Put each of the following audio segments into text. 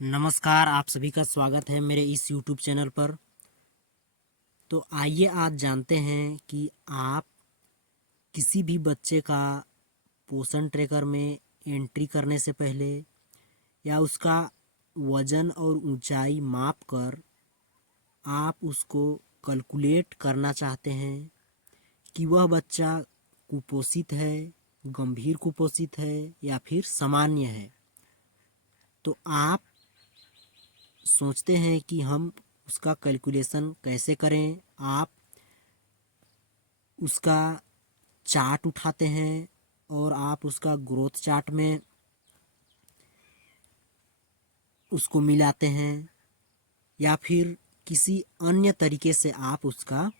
नमस्कार, आप सभी का स्वागत है मेरे इस YouTube चैनल पर। तो आइए आज जानते हैं कि आप किसी भी बच्चे का पोषण ट्रैकर में एंट्री करने से पहले या उसका वजन और ऊंचाई माप कर आप उसको कैलकुलेट करना चाहते हैं कि वह बच्चा कुपोषित है, गंभीर कुपोषित है या फिर सामान्य है। तो आप सोचते हैं कि हम उसका कैलकुलेशन कैसे करें। आप उसका चार्ट उठाते हैं और आप उसका ग्रोथ चार्ट में उसको मिलाते हैं या फिर किसी अन्य तरीके से आप उसका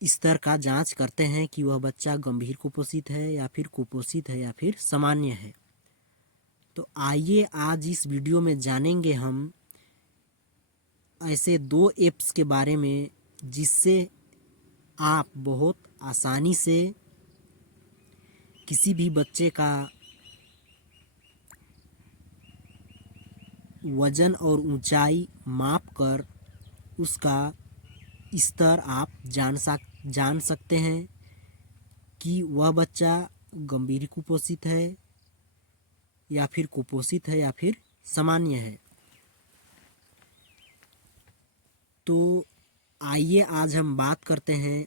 स्तर का जांच करते हैं कि वह बच्चा गंभीर कुपोषित है या फिर कुपोषित है या फिर सामान्य है। तो आइए आज इस वीडियो में जानेंगे हम ऐसे 2 ऐप्स के बारे में जिससे आप बहुत आसानी से किसी भी बच्चे का वजन और ऊंचाई माप कर उसका स्तर आप जान सकते हैं कि वह बच्चा गंभीर कुपोषित है या फिर कुपोषित है या फिर सामान्य है। तो आइए आज हम बात करते हैं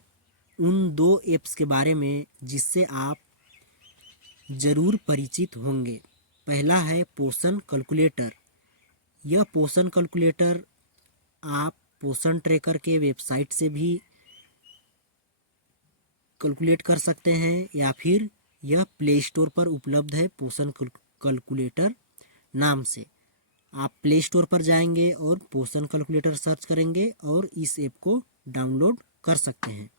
उन 2 ऐप्स के बारे में जिससे आप ज़रूर परिचित होंगे। पहला है पोषण कैलकुलेटर। यह पोषण कैलकुलेटर आप पोषण ट्रैकर के वेबसाइट से भी कैलकुलेट कर सकते हैं या फिर यह प्ले स्टोर पर उपलब्ध है पोषण कैलकुलेटर नाम से। आप प्ले स्टोर पर जाएंगे और पोषण कैलकुलेटर सर्च करेंगे और इस ऐप को डाउनलोड कर सकते हैं।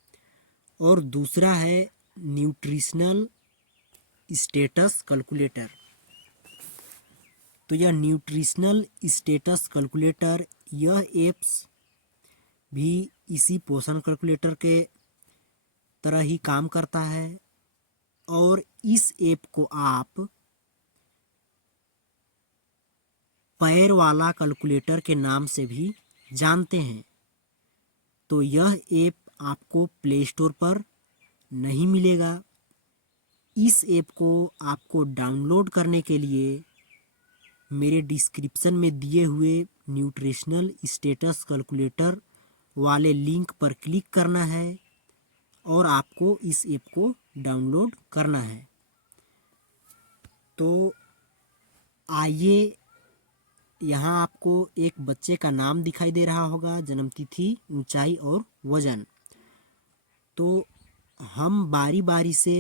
और दूसरा है न्यूट्रिशनल स्टेटस कैलकुलेटर। तो यह न्यूट्रिशनल स्टेटस कैलकुलेटर यह ऐप्स भी इसी पोषण कैलकुलेटर के तरह ही काम करता है और इस ऐप को आप पैर वाला कैलकुलेटर के नाम से भी जानते हैं। तो यह ऐप आपको प्ले स्टोर पर नहीं मिलेगा। इस ऐप को आपको डाउनलोड करने के लिए मेरे डिस्क्रिप्शन में दिए हुए न्यूट्रिशनल स्टेटस कैलकुलेटर वाले लिंक पर क्लिक करना है और आपको इस ऐप को डाउनलोड करना है। तो आइए, यहाँ आपको एक बच्चे का नाम दिखाई दे रहा होगा, जन्म तिथि, ऊंचाई और वजन। तो हम बारी बारी से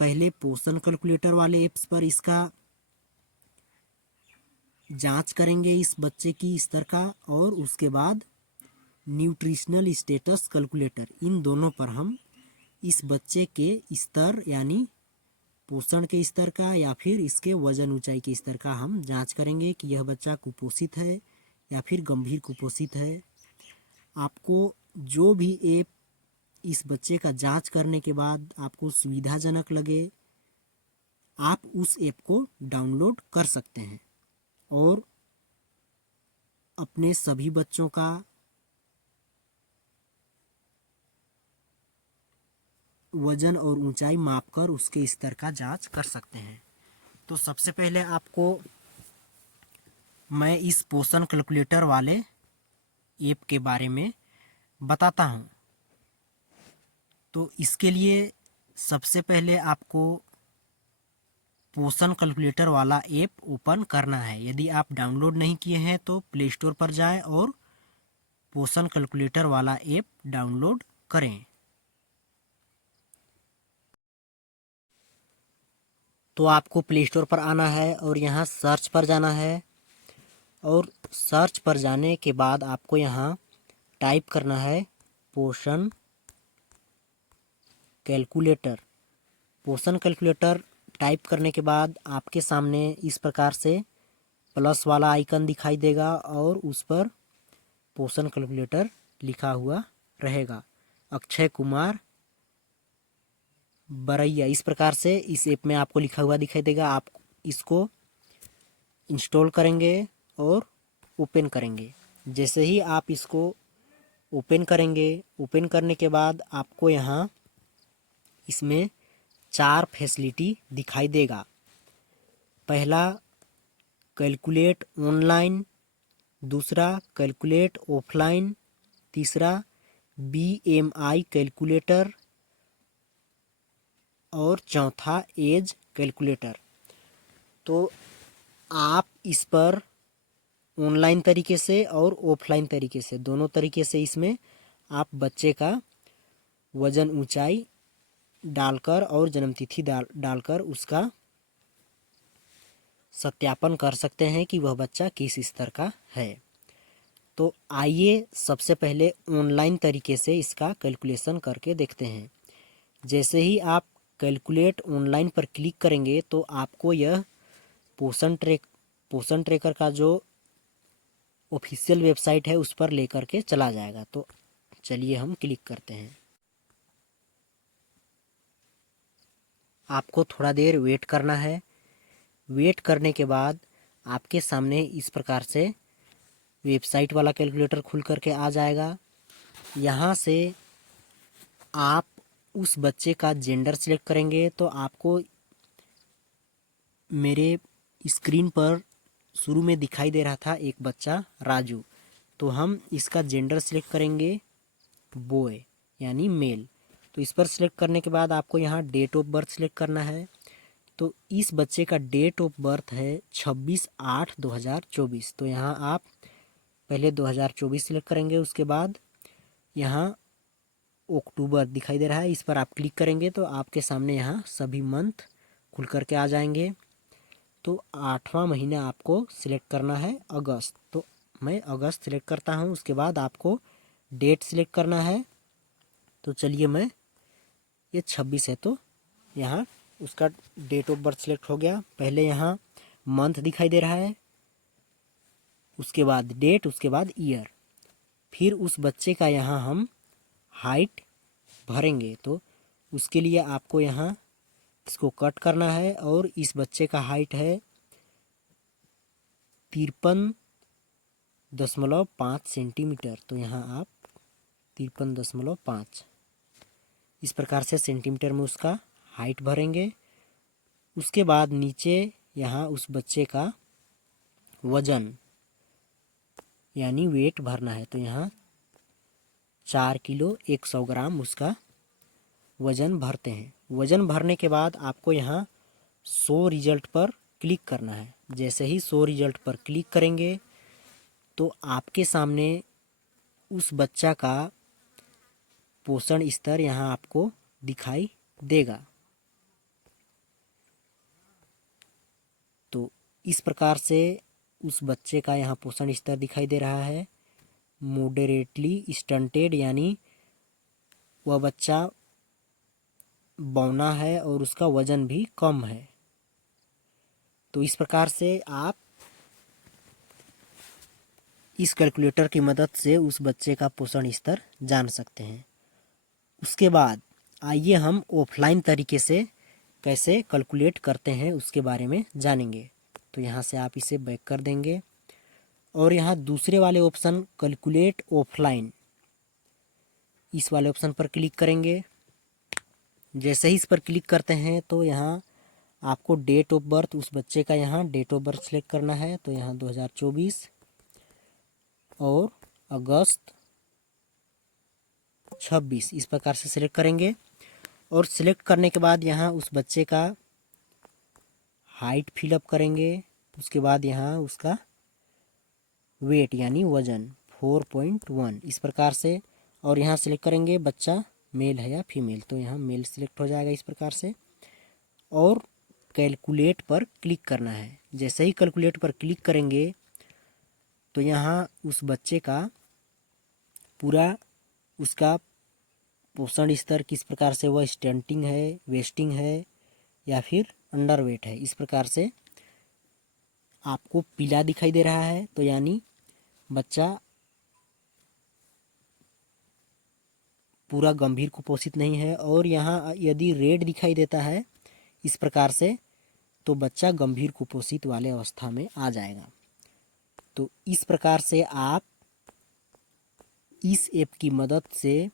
पहले पोषण कैलकुलेटर वाले ऐप्स पर इसका जांच करेंगे इस बच्चे की स्तर का, और उसके बाद न्यूट्रिशनल स्टेटस कैलकुलेटर, इन दोनों पर हम इस बच्चे के स्तर यानी पोषण के स्तर का या फिर इसके वजन ऊंचाई के स्तर का हम जांच करेंगे कि यह बच्चा कुपोषित है या फिर गंभीर कुपोषित है। आपको जो भी ऐप इस बच्चे का जांच करने के बाद आपको सुविधाजनक लगे, आप उस ऐप को डाउनलोड कर सकते हैं और अपने सभी बच्चों का वजन और ऊंचाई मापकर उसके स्तर का जांच कर सकते हैं। तो सबसे पहले आपको मैं इस पोषण कैलकुलेटर वाले ऐप के बारे में बताता हूँ। तो इसके लिए सबसे पहले आपको पोषण कैलकुलेटर वाला ऐप ओपन करना है। यदि आप डाउनलोड नहीं किए हैं तो प्ले स्टोर पर जाएं और पोषण कैलकुलेटर वाला ऐप डाउनलोड करें। तो आपको प्ले स्टोर पर आना है और यहाँ सर्च पर जाना है और सर्च पर जाने के बाद आपको यहाँ टाइप करना है पोषण कैलकुलेटर। पोषण कैलकुलेटर टाइप करने के बाद आपके सामने इस प्रकार से प्लस वाला आइकन दिखाई देगा और उस पर पोषण कैलकुलेटर लिखा हुआ रहेगा, अक्षय कुमार बरैया, इस प्रकार से इस ऐप में आपको लिखा हुआ दिखाई देगा। आप इसको इंस्टॉल करेंगे और ओपन करेंगे। जैसे ही आप इसको ओपन करेंगे, ओपन करने के बाद आपको यहाँ इसमें 4 फैसिलिटी दिखाई देगा। पहला कैलकुलेट ऑनलाइन, दूसरा कैलकुलेट ऑफलाइन, तीसरा BMI कैलकुलेटर और चौथा एज कैलकुलेटर। तो आप इस पर ऑनलाइन तरीके से और ऑफलाइन तरीके से, दोनों तरीके से इसमें आप बच्चे का वजन, ऊंचाई डालकर और जन्मतिथि डालकर उसका सत्यापन कर सकते हैं कि वह बच्चा किस स्तर का है। तो आइए सबसे पहले ऑनलाइन तरीके से इसका कैलकुलेशन करके देखते हैं। जैसे ही आप कैलकुलेट ऑनलाइन पर क्लिक करेंगे तो आपको यह पोषण ट्रेकर का जो ऑफिशियल वेबसाइट है उस पर लेकर के चला जाएगा। तो चलिए हम क्लिक करते हैं। आपको थोड़ा देर वेट करना है। वेट करने के बाद आपके सामने इस प्रकार से वेबसाइट वाला कैलकुलेटर खुल करके आ जाएगा। यहाँ से आप उस बच्चे का जेंडर सिलेक्ट करेंगे तो आपको मेरे स्क्रीन पर शुरू में दिखाई दे रहा था एक बच्चा राजू। तो हम इसका जेंडर सिलेक्ट करेंगे बॉय यानी मेल। तो इस पर सिलेक्ट करने के बाद आपको यहाँ डेट ऑफ बर्थ सिलेक्ट करना है। तो इस बच्चे का डेट ऑफ बर्थ है 26/8/2024। तो यहाँ आप पहले 2024 सिलेक्ट करेंगे, उसके बाद यहाँ अक्टूबर दिखाई दे रहा है, इस पर आप क्लिक करेंगे तो आपके सामने यहाँ सभी मंथ खुल करके आ जाएंगे। तो 8वां महीना आपको सिलेक्ट करना है अगस्त। तो मैं अगस्त सिलेक्ट करता हूँ। उसके बाद आपको डेट सिलेक्ट करना है। तो चलिए मैं ये 26 है तो यहाँ उसका डेट ऑफ बर्थ सिलेक्ट हो गया। पहले यहाँ मंथ दिखाई दे रहा है, उसके बाद डेट, उसके बाद ईयर। फिर उस बच्चे का यहाँ हम हाइट भरेंगे। तो उसके लिए आपको यहाँ इसको कट करना है और इस बच्चे का हाइट है 53.5 सेंटीमीटर। तो यहाँ आप 53.5 इस प्रकार से सेंटीमीटर में उसका हाइट भरेंगे। उसके बाद नीचे यहाँ उस बच्चे का वजन यानी वेट भरना है। तो यहाँ 4 किलो 100 ग्राम उसका वजन भरते हैं। वजन भरने के बाद आपको यहाँ शो रिजल्ट पर क्लिक करना है। जैसे ही शो रिजल्ट पर क्लिक करेंगे तो आपके सामने उस बच्चा का पोषण स्तर यहाँ आपको दिखाई देगा। तो इस प्रकार से उस बच्चे का यहाँ पोषण स्तर दिखाई दे रहा है। मॉडरेटली स्टंटेड यानी वह बच्चा बौना है और उसका वजन भी कम है। तो इस प्रकार से आप इस कैलकुलेटर की मदद से उस बच्चे का पोषण स्तर जान सकते हैं। उसके बाद आइए हम ऑफलाइन तरीके से कैसे कैलकुलेट करते हैं उसके बारे में जानेंगे। तो यहाँ से आप इसे बैक कर देंगे और यहाँ दूसरे वाले ऑप्शन कैलकुलेट ऑफलाइन, इस वाले ऑप्शन पर क्लिक करेंगे। जैसे ही इस पर क्लिक करते हैं तो यहाँ आपको डेट ऑफ बर्थ, उस बच्चे का यहाँ डेट ऑफ बर्थ सेलेक्ट करना है। तो यहाँ 2024 और अगस्त 26 इस प्रकार से सिलेक्ट करेंगे। और सिलेक्ट करने के बाद यहाँ उस बच्चे का हाइट फिलअप करेंगे। उसके बाद यहाँ उसका वेट यानी वजन 4.1 इस प्रकार से, और यहाँ सिलेक्ट करेंगे बच्चा मेल है या फीमेल। तो यहाँ मेल सिलेक्ट हो जाएगा इस प्रकार से, और कैलकुलेट पर क्लिक करना है। जैसे ही कैलकुलेट पर क्लिक करेंगे तो यहाँ उस बच्चे का पूरा उसका पोषण स्तर किस प्रकार से, वह स्टंटिंग है, वेस्टिंग है या फिर अंडरवेट है, इस प्रकार से आपको पीला दिखाई दे रहा है तो यानी बच्चा पूरा गंभीर कुपोषित नहीं है। और यहाँ यदि रेड दिखाई देता है इस प्रकार से तो बच्चा गंभीर कुपोषित वाले अवस्था में आ जाएगा। तो इस प्रकार से आप इस ऐप की मदद से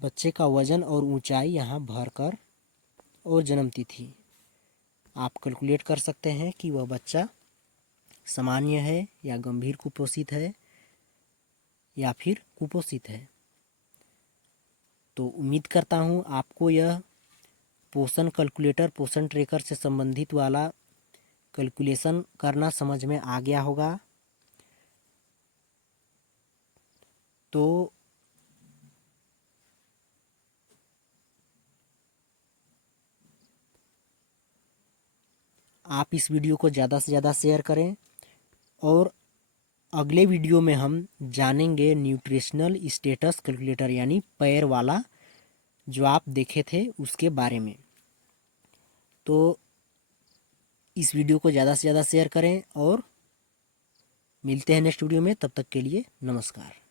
बच्चे का वजन और ऊंचाई यहाँ भरकर और जन्म तिथि आप कैलकुलेट कर सकते हैं कि वह बच्चा सामान्य है या गंभीर कुपोषित है या फिर कुपोषित है। तो उम्मीद करता हूँ आपको यह पोषण कैलकुलेटर, पोषण ट्रैकर से संबंधित वाला कैलकुलेशन करना समझ में आ गया होगा। तो आप इस वीडियो को ज़्यादा से ज़्यादा शेयर करें और अगले वीडियो में हम जानेंगे न्यूट्रिशनल स्टेटस कैलकुलेटर यानी पैर वाला जो आप देखे थे उसके बारे में। तो इस वीडियो को ज़्यादा से ज़्यादा शेयर करें और मिलते हैं नेक्स्ट वीडियो में। तब तक के लिए नमस्कार।